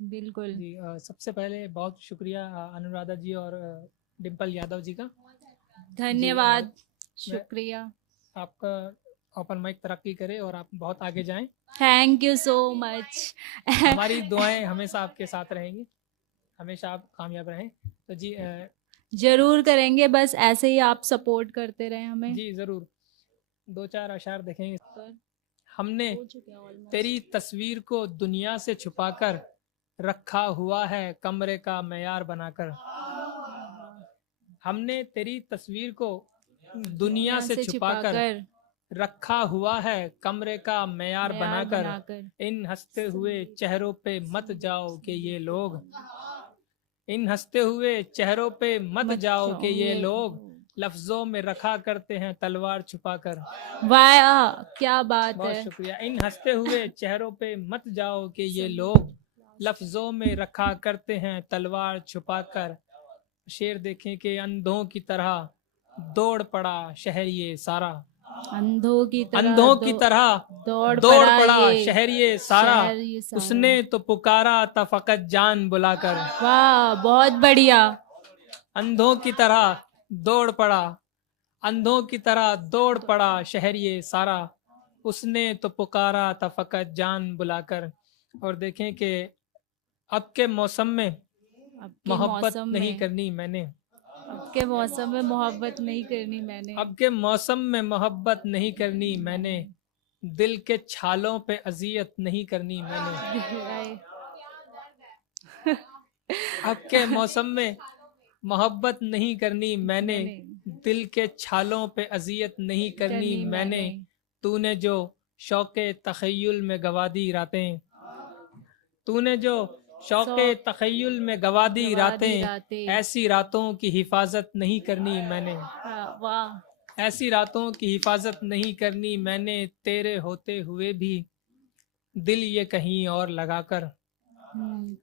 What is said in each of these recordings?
बिल्कुल। जी सबसे पहले बहुत शुक्रिया अनुराधा जी और डिम्पल यादव जी का। जी धन्यवाद। मैं शुक्रिया। आपका ओपन माइक तरक्की करे और आप बहुत आगे जाएं। Thank you so much. हमारी दुआएं हमेशा आपके साथ रहेंगी, हमेशा आप कामयाब रहें। तो जी जरूर करेंगे, बस ऐसे ही आप सपोर्ट करते रहे हमें। जी ज़रूर, दो चार अशार देखेंगे। पर हमने हो चुके हैं ऑलमोस्ट। तेरी तस्वीर को दुनिया से छुपाकर रखा हुआ है कमरे का मयार बनाकर। हमने तेरी तस्वीर को दुनिया दुनिया से से छुपाकर छुपाकर रखा हुआ है कमरे का मयार मयार बनाकर। बनाकर। इन हंसते हुए चेहरों पे मत जाओ कि ये लोग, इन हंसते हुए चेहरों पे मत जाओ कि ये लोग लफ्जों में रखा करते हैं तलवार छुपाकर। वाह, क्या बात बहुत है। शुक्रिया। इन हंसते हुए चेहरों पे मत जाओ कि ये लोग लफ्जों में रखा करते हैं तलवार छुपाकर। शेर देखें कि अंधों की तरह दौड़ पड़ा शहर ये सारा। अंधों की तरह अंधों की तरह दौड़ पड़ा ये शहर ये सारा। शहर ये सारा। उसने तो पुकारा था फकत जान बुलाकर। वाह, बहुत बढ़िया। अंधों की तरह दौड़ पड़ा, अंधों की तरह दौड़ पड़ा शहर ये सारा। उसने तो पुकारा था फकत जान बुलाकर। और देखें कि अब के मौसम में आपके मोहब्बत मौसम नहीं में करनी मैंने। आपके मौसम में मोहब्बत नहीं करनी मैंने। अब के मौसम में मोहब्बत नहीं करनी मैंने। दिल के छालों पे अजियत नहीं करनी मैंने। अब के मौसम में मोहब्बत नहीं करनी मैंने। दिल के छालों पे अजियत नहीं करनी मैंने। तूने जो शौक़े तख़य्युल में गवा दी रातें, तूने जो शौक़े तख़य्युल में गवा दी रातें, ऐसी रातों की हिफाजत नहीं करनी मैंने। वाह, ऐसी रातों की हिफाजत नहीं करनी मैंने। तेरे होते हुए भी दिल ये कहीं और लगाकर।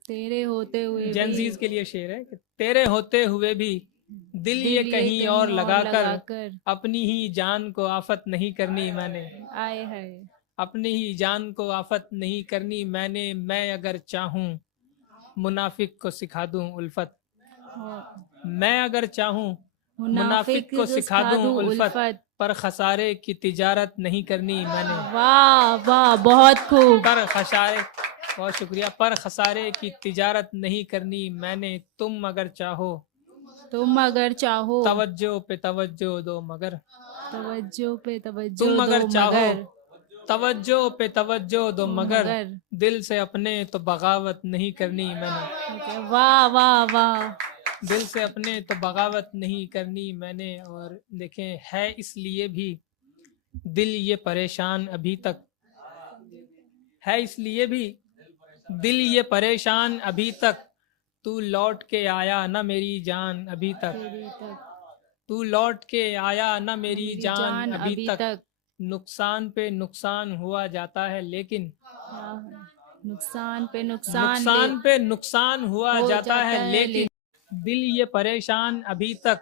तेरे होते हुए भी जेंजीज के लिए शेर है कि तेरे होते हुए भी दिल ये कहीं और लगाकर। अपनी ही जान को आफत नहीं करनी मैंने। आए है। अपनी ही जान को आफत नहीं करनी मैंने। मैं अगर चाहूँ मुनाफिक को सिखा दूँ उल्फत। मैं अगर चाहूँ मुनाफिक को सिखा दूँ उल्फत। पर खसारे की तिजारत नहीं करनी मैंने। वाह वाह, बहुत खूब। पर खसारे, बहुत शुक्रिया। पर खसारे की तिजारत नहीं करनी मैंने। तुम अगर चाहो तवज्जो पे तवज्जो दो मगर। तवज्जो पे तवज्जो तुम अगर दो चाहो मगर। तवज्जो पे तवज्जो दो मगर। दिल से अपने तो बगावत नहीं करनी मैंने। वाह वाह वाह। दिल से अपने तो बगावत नहीं करनी मैंने। और देखें, है इसलिए भी दिल ये परेशान अभी तक, है इसलिए भी दिल ये परेशान अभी तक। तू लौट के आया न मेरी जान अभी तक। तू लौट के आया न मेरी जान अभी तक। नुकसान पे नुकसान हुआ जाता है लेकिन, नुकसान पे नुकसान पे नुकसान हुआ जाता है लेकिन। दिल ये परेशान अभी तक।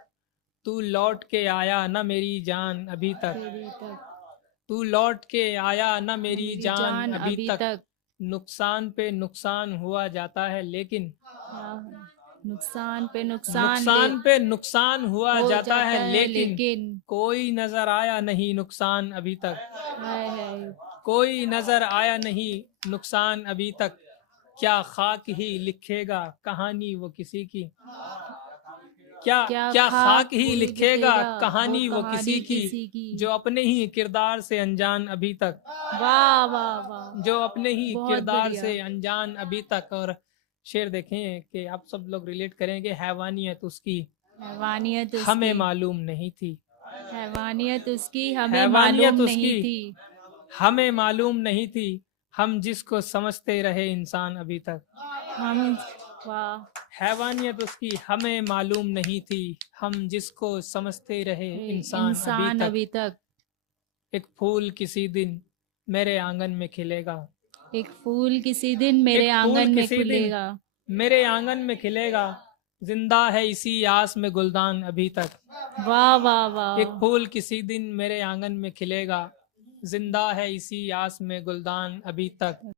तू लौट के आया न मेरी जान अभी तक। तू लौट के आया न मेरी जान अभी तक। नुकसान पे नुकसान हुआ जाता है लेकिन, नुकसान पे नुकसान पे नुकसान हुआ जाता है लेकिन। कोई नजर आया नहीं नुकसान अभी तक। कोई नजर आया नहीं नुकसान अभी तक। क्या खाक ही लिखेगा कहानी वो किसी की। क्या खाक ही लिखेगा कहानी वो किसी की। जो अपने ही किरदार से अनजान अभी तक। वाह वाह वाह, जो अपने ही किरदार से अनजान अभी तक। और शेर देखें कि आप सब लोग रिलेट करेंगे। हैवानियत उसकी हमें मालूम नहीं थी। हैवानियत उसकी हमें हैवानियत मालूम उसकी नहीं थी। हमें मालूम नहीं थी। हम जिसको समझते रहे इंसान अभी तक। हम, वाह। हैवानियत उसकी हमें मालूम नहीं थी। हम जिसको समझते रहे इंसान अभी तक। एक फूल किसी दिन मेरे आंगन में खिलेगा। एक फूल किसी दिन मेरे आंगन में खिलेगा। मेरे आंगन में खिलेगा। जिंदा है इसी आस में गुलदान अभी तक। वाह वाह वाह। एक फूल किसी दिन मेरे आंगन में खिलेगा। जिंदा है इसी आस में गुलदान अभी तक।